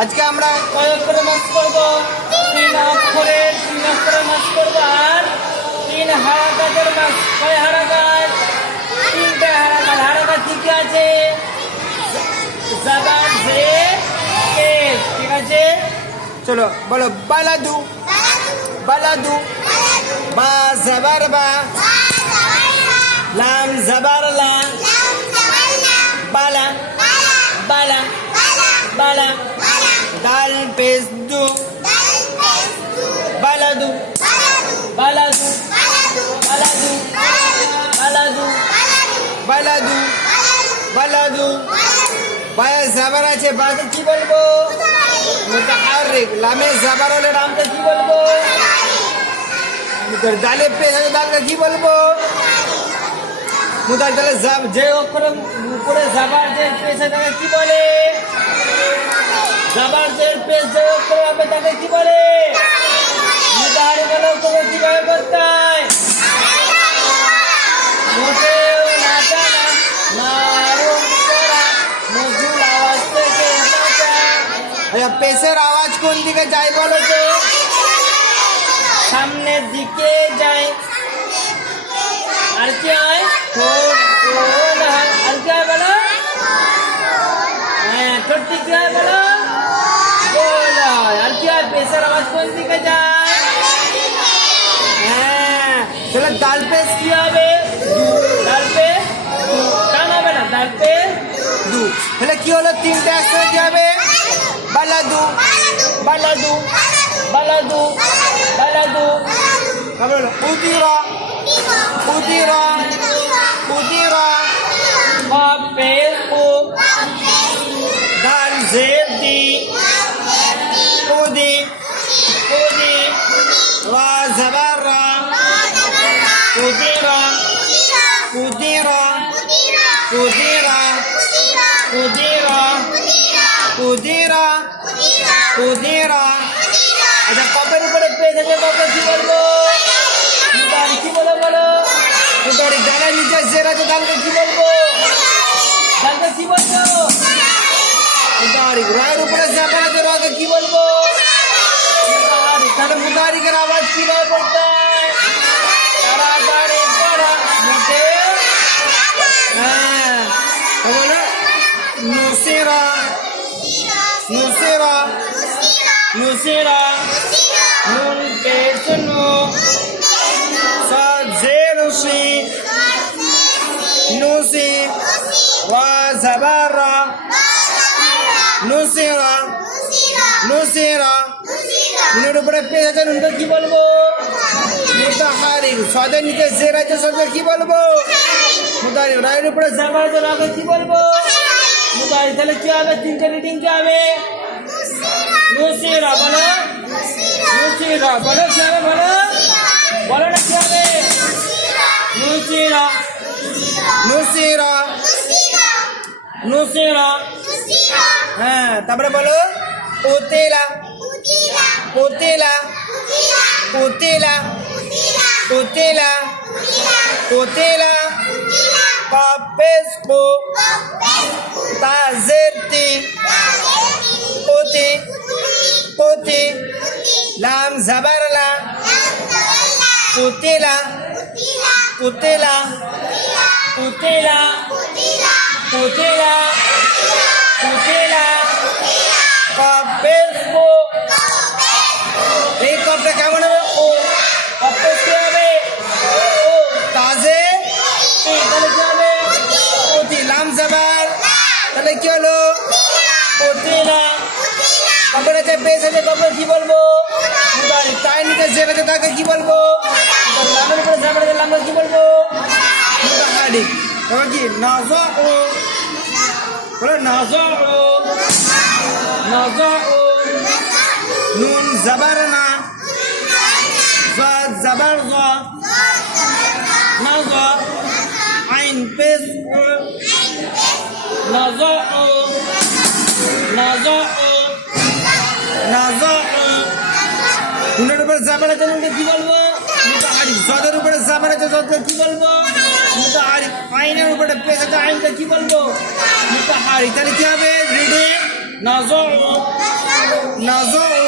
আজকে আমরা কয় অক্ষরে মাস করবো? 3 অক্ষরের মাস করবো। আর 3 হারাকাতের মাস। কয় হারাকাত? 3টে হারাকাত। হারাকাত কি কি আছে? জাবার জের পেশ। ঠিক আছে, চলো বলো। বালাদু, বালাদু। বা জাবার বা। লাম জাবার লা। বালা, বালা, বালা। দাল পেশ দু। বালাদু, বালাদু, বালাদু, বালাদু, বালাদু, বালাদু। বায়া জাবার আছে, বাকে কি বলবো? মুতাহাররিক। লামে জাবার হলে লামকে কি বলবো? দালে পেশ আছে, দালকে কি বলবো? মুতার তাহলে যে অক্ষরে উপরে জাবার যে পেশ আছে তাকে কি বলে? জাবার যে পেশ যে অক্ষরে হবে তাকে কি বলে? মুতাহারি বলে অক্ষরে কিভাবে করতে হয়? মোটেও না টানা, মারুম করা, মজুল আওয়াজ থেকে বাঁচা। আচ্ছা, পেশের আওয়াজ কোন দিকে যায় বলো তো? সামনের দিকে যায়। আর কি হয়? ঠোঁট গোল হয়। আর কি হয় বলো? হ্যাঁ, ঠোঁট কি হয় বলো? গোল হয়। আর কি হয়? পেশের আওয়াজ কোন দিকে যায়? হ্যাঁ, তাহলে দাল পেশ কি হবে? দাল পেশ টান হবে না, দাল পেশ দু। তাহলে কি হলো? 3টে একসাথে কি হবে? বালাদু, বালাদু, বালাদু, বালাদু। তারপরে হলো উদিরা, উদিরা, উদিরা। কফ পেশ ও। দাল জের দি। উদি, উদি। রা জাবার রা। উদিরা, উদিরা, উদিরা, উদিরা, উদিরা, উদিরা। আচ্ছা, কপের উপরে পেশ আছে, কপে কি বলবো? মুতাহারি কি বলো বলো? মুতাহারি। ডালের নিচে জের আছে, ডালকে কি বলবো? ডালকে কি বলবো? মুতাহারি। রায়ের উপরে জাবার আছে, রাকে কি বলবো? মুতাহারি। তাহলে মুতাহারিকের আওয়াজ কিভাবে করতে হয়? তাড়াতাড়ি পড়া, মোটেও। হ্যাঁ, বলো। নুসিরা, নুসিরা, নুসিরা। নুন পেশ নু। সাদ জের সি। নুসি। ওয়া জাবার রা। নুসিরা, নুসিরা। নুনের উপরে পেশ আছে, নুনকে কি বলবো? মুতাহারি। সাদের নিচে জের আছে, সাদকে কি বলবো? মুতাহারি। রায়ের উপরে জাবার আছে, রাকে কি বলবো? মুতাহারি। তাহলে কি হবে? 3টে রিডিং কি হবে? নুসিরা বলো, নুসিরা বলো। কি হবে বলো? বলো না, কি হবে? নুসিরা, নুসিরা, নুসিরা। হ্যাঁ, তারপরে বলো। উতিলা, উতিলা, উতিলা, উতিলা, উতিলা। কফ পেশ কো। তা জের তি। উতি, উতি। লাম জাবার লা। উতিলা, উতিলা, উতিলা, উতিলা, উতিলা। কফ পেশ কো। এই কফটা কেমন হবে? ও। কফ পেশ কি হবে? ও। তাজে তাহলে কি হবে? উতি। লাম জাবার, তাহলে কি হলো? উতিলা। কপের আছে, পেশ আছে, কপে কি বলবো? মুতাহারি। তাই নিচে জের আছে, তাকে কি বলবো? লামের উপরে জাবার আছে, লামকে কি বলবো? মুতাহারি। তারপর কি? নাজা ও। বলো নাজা ও, নাজা ও। নুন জাবার না। জাদ জাবার জা। নাজা। আইন পেশ ও। নাজা ও, নাজা ও, নাজা ও। নুনের উপরে জাবার আছে, নুনকে কি বলবো? মুতাহারি। জাদের উপরে জাবার আছে, জাদকে কি বলবো? মুতাহারি। আইনের উপরে পেশ আছে, আইনকে কি বলবো? মুতাহারি। তাহলে কি হবে? রিডিং نزع نزع